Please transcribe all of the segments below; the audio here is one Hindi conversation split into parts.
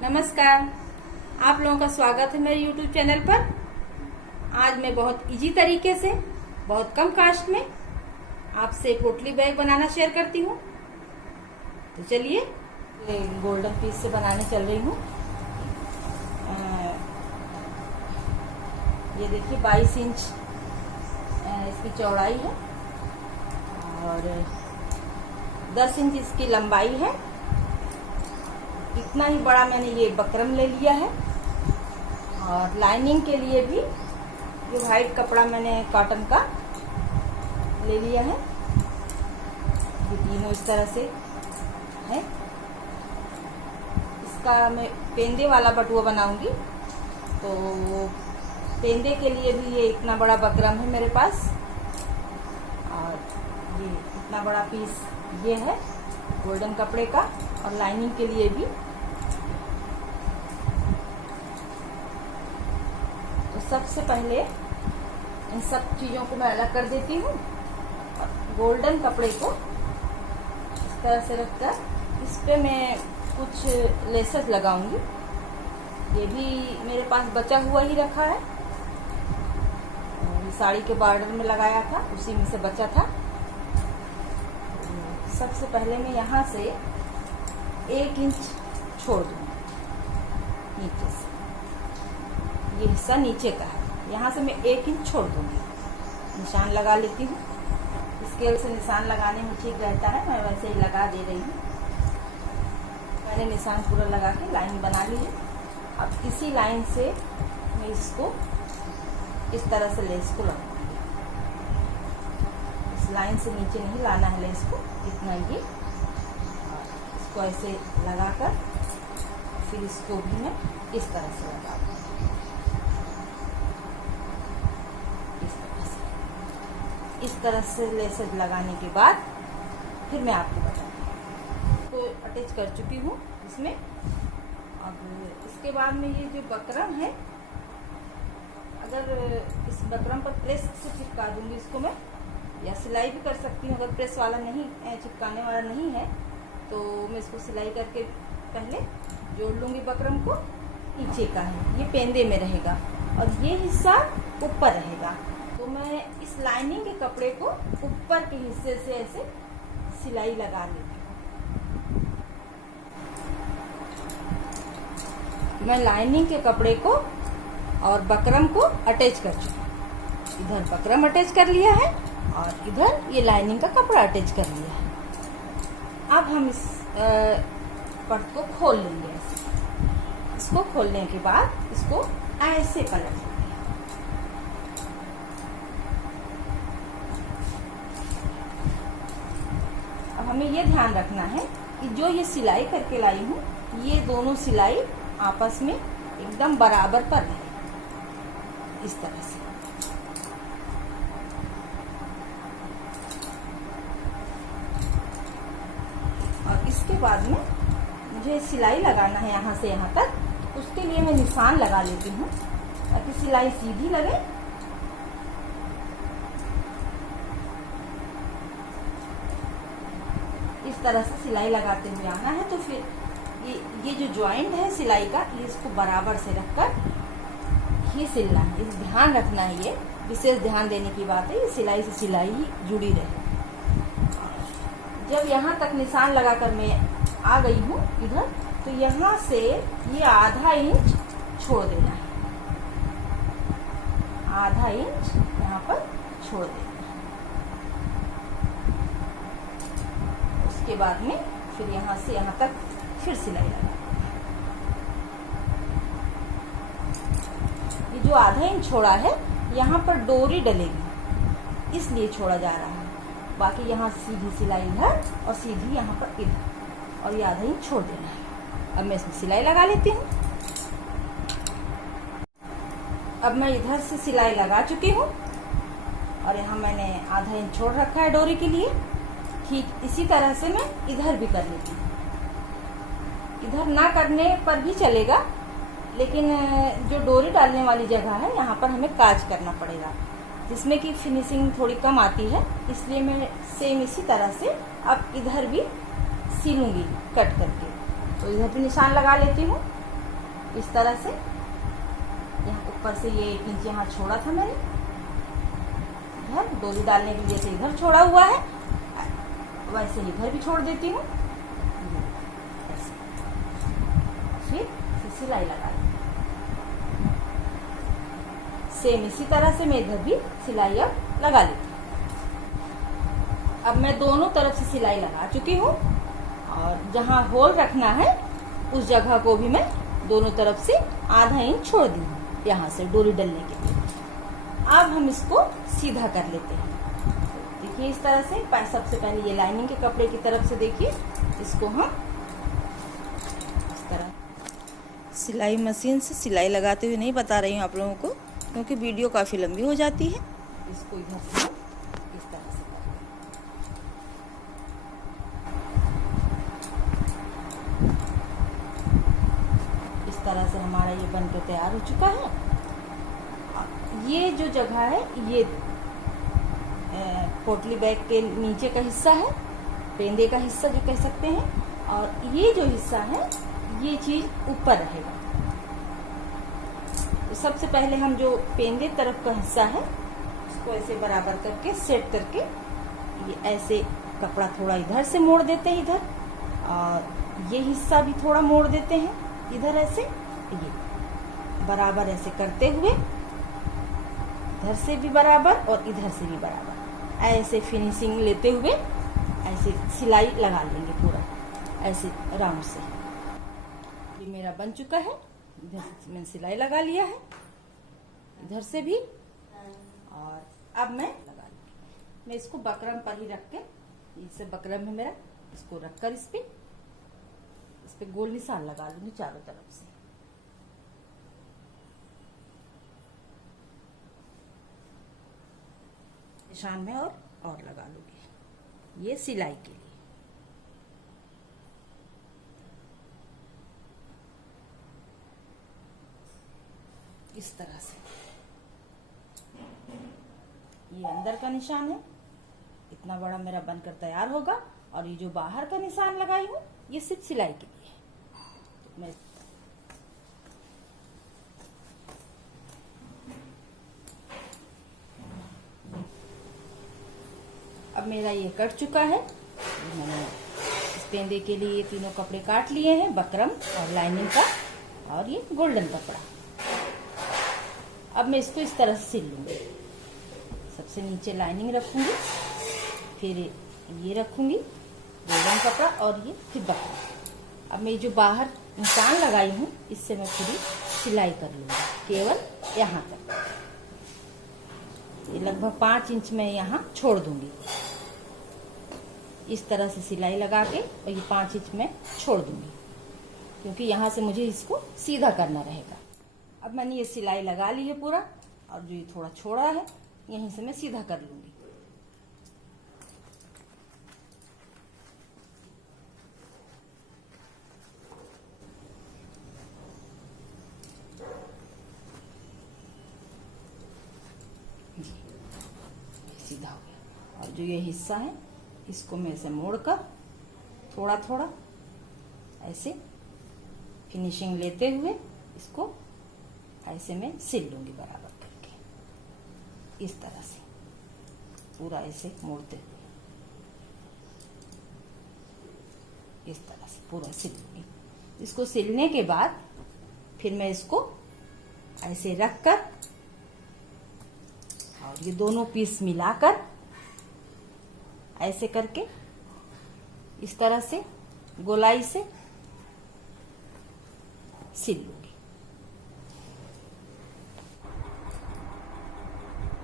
नमस्कार, आप लोगों का स्वागत है मेरे YouTube चैनल पर। आज मैं बहुत इजी तरीके से, बहुत कम कास्ट में आपसे पोटली बैग बनाना शेयर करती हूँ। तो चलिए, ये गोल्डन पीस से बनाने चल रही हूँ। ये देखिए 22 इंच इसकी चौड़ाई है और 10 इंच इसकी लंबाई है। इतना ही बड़ा मैंने ये बकरम ले लिया है। और लाइनिंग के लिए भी ये वाइट कपड़ा मैंने कॉटन का ले लिया है। ये तीनों इस तरह से है। इसका मैं पेंदे वाला बटुआ बनाऊंगी, तो पेंदे के लिए भी ये इतना बड़ा बकरम है मेरे पास। और ये इतना बड़ा पीस ये है गोल्डन कपड़े का। और लाइनिंग के लिए भी तो सबसे पहले इन सब चीज़ों को मैं अलग कर देती हूँ। गोल्डन कपड़े को इस तरह से रखकर इस पे मैं कुछ लेसेस लगाऊंगी। ये भी मेरे पास बचा हुआ ही रखा है। साड़ी के बॉर्डर में लगाया था, उसी में से बचा था। सबसे पहले मैं यहाँ से 1 इंच छोड़ दूंगी नीचे से। ये हिस्सा नीचे का है, यहाँ से मैं 1 इंच छोड़ दूंगी। निशान लगा लेती हूँ। स्केल से निशान लगाने में ठीक रहता है, मैं वैसे ही लगा दे रही हूँ। मैंने निशान पूरा लगा के लाइन बना ली है। अब इसी लाइन से मैं इसको इस तरह से लेस को लगाऊंगी। इस लाइन से नीचे नहीं लाना है लेस को, इतना ही। इसको ऐसे लगाकर फिर इसको भी मैं इस तरह से लगा दूंगी। इस तरह से लेसेस लगाने के बाद फिर मैं आपको बताऊंगी। तो अटैच कर चुकी हूँ इसमें। अब इसके बाद में ये जो बकरम है, अगर इस बकरम पर प्रेस से चिपका दूंगी इसको मैं, या सिलाई भी कर सकती हूँ। अगर प्रेस वाला नहीं, चिपकाने वाला नहीं है, तो मैं इसको सिलाई करके पहले जोड़ लूँगी। बकरम को नीचे का है, ये पेंदे में रहेगा और ये हिस्सा ऊपर रहेगा। तो मैं इस लाइनिंग के कपड़े को ऊपर के हिस्से से ऐसे सिलाई लगा लेती हूँ। मैं लाइनिंग के कपड़े को और बकरम को अटैच कर चुकी हूँ। इधर बकरम अटैच कर लिया है और इधर ये लाइनिंग का कपड़ा अटैच कर लिया है। अब हम इस पर्ट को खोल लेंगे ऐसे। इसको खोलने के बाद इसको ऐसे पलट देंगे। अब हमें ये ध्यान रखना है कि जो ये सिलाई करके लाई हूँ, ये दोनों सिलाई आपस में एकदम बराबर पर रहे, इस तरह से। और इसके बाद में मुझे सिलाई लगाना है यहाँ से यहाँ तक। उसके लिए मैं निशान लगा लेती हूँ ताकि सिलाई सीधी लगे। इस तरह से सिलाई लगाते हुए आना है। तो फिर ये जो जॉइंट है सिलाई का, ये इसको बराबर से रखकर ही सिलना है। इस ध्यान रखना है, ये विशेष ध्यान देने की बात है। ये सिलाई से सिलाई ही जुड़ी रहे। जब यहाँ तक निशान लगाकर मैं आ गई हूँ इधर, तो यहाँ से ये आधा इंच छोड़ देना है। आधा इंच यहाँ पर छोड़ देना है। उसके बाद में फिर यहाँ से यहाँ तक फिर सिलाई लगा। ये जो आधा इंच छोड़ा है, यहाँ पर डोरी डलेगी, इसलिए छोड़ा जा रहा है। बाकी यहाँ सीधी सिलाई इधर और सीधी यहाँ पर इधर, और ये आधा इंच छोड़ देना है। अब मैं इसमें सिलाई लगा लेती हूँ। अब मैं इधर से सिलाई लगा चुकी हूँ और यहाँ मैंने आधा इंच छोड़ रखा है डोरी के लिए। ठीक इसी तरह से मैं इधर भी कर लेती हूँ। इधर ना करने पर भी चलेगा, लेकिन जो डोरी डालने वाली जगह है, यहाँ पर हमें काज करना पड़ेगा, जिसमें कि फिनिशिंग थोड़ी कम आती है। इसलिए मैं सेम इसी तरह से अब इधर भी सिलूंगी कट करके। तो इधर भी निशान लगा लेती हूँ इस तरह से यहाँ ऊपर से ये 1 इंच यहाँ छोड़ा था मैंने, इधर डोरी डालने के लिए से इधर छोड़ा हुआ है, वैसे इधर भी छोड़ देती हूँ ऐसे। फिर सिलाई लगा दी। सेम इसी तरह से मैं इधर भी सिलाई अब लगा लेती हूँ। अब मैं दोनों तरफ से सिलाई लगा चुकी हूँ और जहाँ होल रखना है उस जगह को भी मैं दोनों तरफ से आधा इंच छोड़ दी हूँ यहाँ से डोरी डलने के लिए। अब हम इसको सीधा कर लेते हैं। देखिए इस तरह से सबसे पहले ये लाइनिंग के कपड़े की तरफ से देखिए, इसको हम इस तरह सिलाई मशीन से सिलाई लगाते हुए नहीं बता रही हूँ आप लोगों को, क्योंकि वीडियो काफ़ी लंबी हो जाती है। इसको इधर से इस तरह से इस तरह से हमारा ये बनकर तैयार हो चुका है। ये जो जगह है ये पोटली बैग के नीचे का हिस्सा है, पेंदे का हिस्सा जो कह सकते हैं, और ये जो हिस्सा है ये चीज ऊपर रहेगा। तो सबसे पहले हम जो पेंदे तरफ का हिस्सा है उसको ऐसे बराबर करके सेट करके ये ऐसे कपड़ा थोड़ा इधर से मोड़ देते हैं इधर, और ये हिस्सा भी थोड़ा मोड़ देते हैं इधर ऐसे, ये बराबर ऐसे करते हुए इधर से भी बराबर और इधर से भी बराबर ऐसे फिनिशिंग लेते हुए ऐसे सिलाई लगा लेंगे पूरा ऐसे राउंड से। ये मेरा बन चुका है, इधर से मैंने सिलाई लगा लिया है इधर से भी, और अब मैं लगा लूंगी। मैं इसको बकरम पर ही रख के, इससे बकरम है मेरा, इसको रखकर इस पे गोल निशान लगा लूंगी चारों तरफ से। निशान में और लगा लूंगी ये सिलाई के लिए। इस तरह से ये अंदर का निशान है, इतना बड़ा मेरा बनकर तैयार होगा, और ये जो बाहर का निशान लगाई हूँ ये सिर्फ सिलाई के लिए है। तो मैं अब मेरा ये कट चुका है। मैंने इस पेंदे के लिए तीनों कपड़े काट लिए हैं, बकरम और लाइनिंग का और ये गोल्डन कपड़ा। अब मैं इसको इस तरह से सिल लूंगी। सबसे नीचे लाइनिंग रखूंगी, फिर ये रखूंगी गोल्डन कपड़ा और ये फिर बकरम। अब मैं जो बाहर निशान लगाई हूँ इससे मैं पूरी सिलाई कर लूंगी केवल यहाँ तक। ये लगभग 5 इंच में यहाँ छोड़ दूंगी इस तरह से सिलाई लगा के, और ये 5 इंच में छोड़ दूंगी क्योंकि यहाँ से मुझे इसको सीधा करना रहेगा। अब मैंने ये सिलाई लगा ली है पूरा, और जो ये थोड़ा छोड़ा है यहीं से मैं सीधा कर लूंगी। सीधा हो गया। और जो ये हिस्सा है इसको मैं ऐसे मोड़कर थोड़ा थोड़ा ऐसे फिनिशिंग लेते हुए इसको ऐसे में सिल लूंगी बराबर करके, इस तरह से पूरा ऐसे मोड़ते हुए इस तरह से पूरा सिल लूंगी। इसको सिलने के बाद फिर मैं इसको ऐसे रखकर और ये दोनों पीस मिलाकर ऐसे करके इस तरह से गोलाई से सिल लूंगी।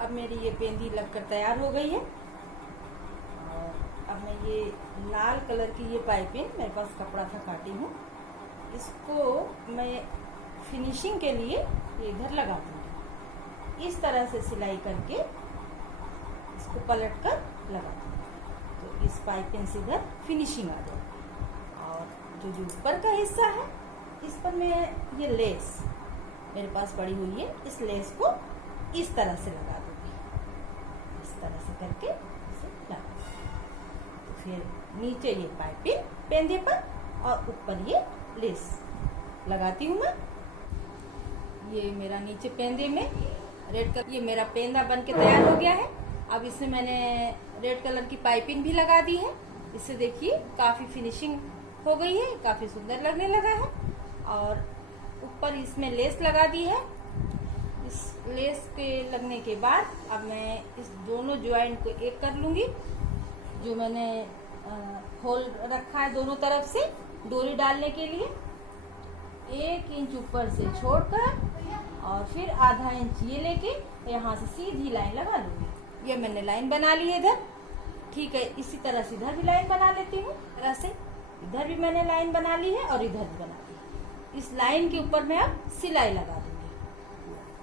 अब मेरी ये पेंदी लगकर तैयार हो गई है, और अब मैं ये लाल कलर की ये पाइपिंग मेरे पास कपड़ा था काटी हूँ, इसको मैं फिनिशिंग के लिए ये इधर लगा दूंगी। इस तरह से सिलाई करके इसको पलट कर लगा दूंगी तो इस पाइपिंग से इधर फिनिशिंग आ जाएगी। और जो ऊपर का हिस्सा है इस पर मैं ये लेस मेरे पास पड़ी हुई है, इस लेस को इस तरह से लगा दूंगी, इस तरह से करके इसे लगा दूंगी। तो फिर नीचे ये पाइपिंग पेंदे पर और ऊपर ये लेस लगाती हूँ मैं, ये मेरा नीचे पेंदे में रेड कलर, ये मेरा पेंदा बन के तैयार हो गया है। अब इसमें मैंने रेड कलर की पाइपिंग भी लगा दी है। इससे देखिए काफी फिनिशिंग हो गई है, काफी सुंदर लगने लगा है। और ऊपर इसमें लेस लगा दी है। इस लेस के लगने के बाद अब मैं इस दोनों ज्वाइंट को एक कर लूंगी। जो मैंने होल रखा है दोनों तरफ से डोरी डालने के लिए, 1 इंच ऊपर से छोड़कर और फिर आधा इंच ये लेके यहाँ से सीधी लाइन लगा लूंगी। ये मैंने लाइन बना ली है इधर। ठीक है, इसी तरह से इधर भी लाइन बना लेती हूँ। तरह से इधर भी मैंने लाइन बना ली है और इधर भी बना ली है। इस लाइन के ऊपर मैं अब सिलाई लगा दूंगी।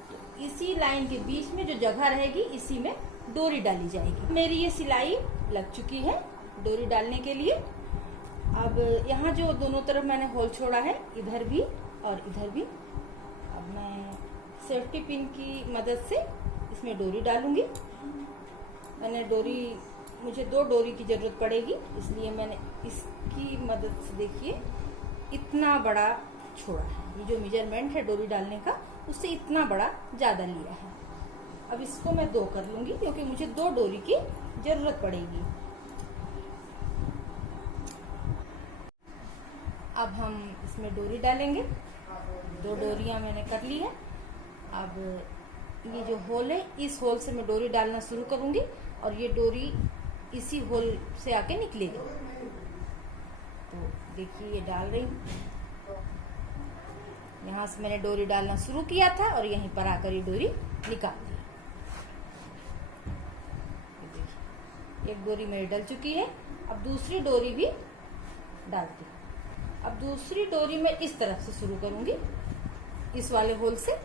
तो इसी लाइन के बीच में जो जगह रहेगी इसी में डोरी डाली जाएगी। मेरी ये सिलाई लग चुकी है डोरी डालने के लिए। अब यहाँ जो दोनों तरफ मैंने होल छोड़ा है, इधर भी और इधर भी, अब मैं सेफ्टी पिन की मदद से इसमें डोरी डालूंगी। मैंने मुझे 2 डोरी की जरूरत पड़ेगी, इसलिए मैंने इसकी मदद से देखिए इतना बड़ा छोड़ा है। ये जो मेजरमेंट है डोरी डालने का, उससे इतना बड़ा ज्यादा लिया है। अब इसको मैं 2 कर लूंगी क्योंकि मुझे 2 डोरी की जरूरत पड़ेगी। अब हम इसमें डोरी डालेंगे। 2 डोरियां मैंने कर ली है। अब ये जो होल है, इस होल से मैं डोरी डालना शुरू करूंगी और ये डोरी इसी होल से आके निकलेगी। तो देखिए ये डाल रही हूँ। यहाँ से मैंने डोरी डालना शुरू किया था और यहीं पर आकर ये डोरी निकाल दी। एक डोरी मेरी डल चुकी है। अब दूसरी डोरी भी डालती हूँ। अब दूसरी डोरी मैं इस तरफ से शुरू करूंगी, इस वाले होल से।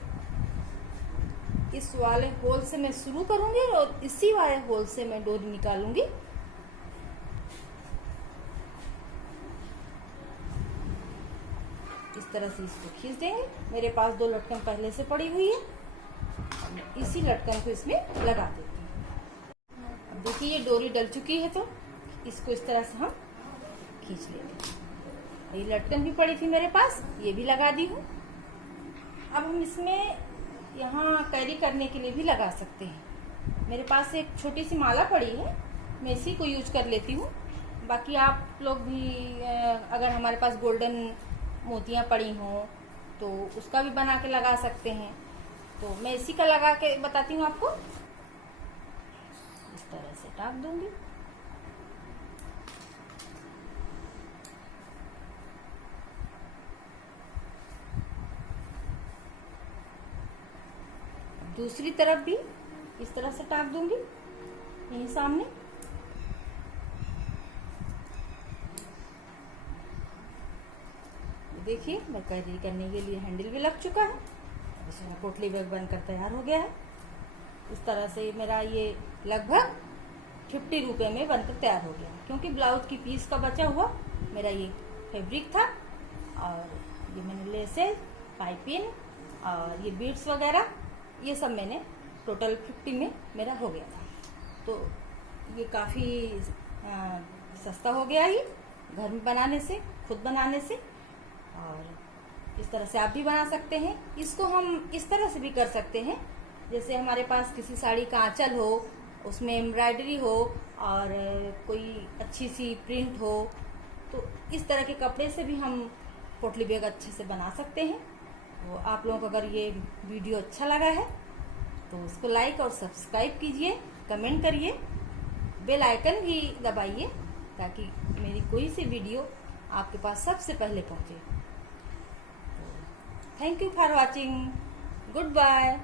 इस वाले होल से मैं शुरू करूंगी और इसी वाले होल से मैं डोरी निकालूंगी। इस तरह से इसको खींच देंगे। मेरे पास 2 लटकन पहले से पड़ी हुई है। इसी लटकन को इसमें लगा देती हूँ। अब देखिए ये डोरी डल चुकी है, तो इसको इस तरह से हम खींच लेंगे। ये लटकन भी पड़ी थी मेरे पास, ये भी लगा दी हूँ। अब हम इसमें यहाँ कैरी करने के लिए भी लगा सकते हैं। मेरे पास एक छोटी सी माला पड़ी है, मैं इसी को यूज कर लेती हूँ। बाकी आप लोग भी अगर हमारे पास गोल्डन मोतियाँ पड़ी हों तो उसका भी बना के लगा सकते हैं। तो मैं इसी का लगा के बताती हूँ आपको। इस तरह से टाक दूंगी। दूसरी तरफ भी इस तरह से टाक दूंगी, यहीं सामने। देखिए मैं कैरी करने के लिए हैंडल भी लग चुका है। इसमें पोटली बैग बनकर तैयार हो गया है। इस तरह से मेरा ये लगभग 50 रुपए में बनकर तैयार हो गया, क्योंकि ब्लाउज की पीस का बचा हुआ मेरा ये फैब्रिक था। और ये मैंने लेसेस, पाइपिंग और ये बीड्स वगैरह, ये सब मैंने टोटल 50 में मेरा हो गया था। तो ये काफ़ी सस्ता हो गया ही घर में बनाने से, खुद बनाने से। और इस तरह से आप भी बना सकते हैं। इसको हम इस तरह से भी कर सकते हैं, जैसे हमारे पास किसी साड़ी का आंचल हो, उसमें एम्ब्रॉयडरी हो और कोई अच्छी सी प्रिंट हो, तो इस तरह के कपड़े से भी हम पोटली बैग अच्छे से बना सकते हैं। तो आप लोगों को अगर ये वीडियो अच्छा लगा है तो इसको लाइक और सब्सक्राइब कीजिए, कमेंट करिए, बेल आइकन भी दबाइए ताकि मेरी कोई सी वीडियो आपके पास सबसे पहले पहुंचे। Thank you for watching. Good bye.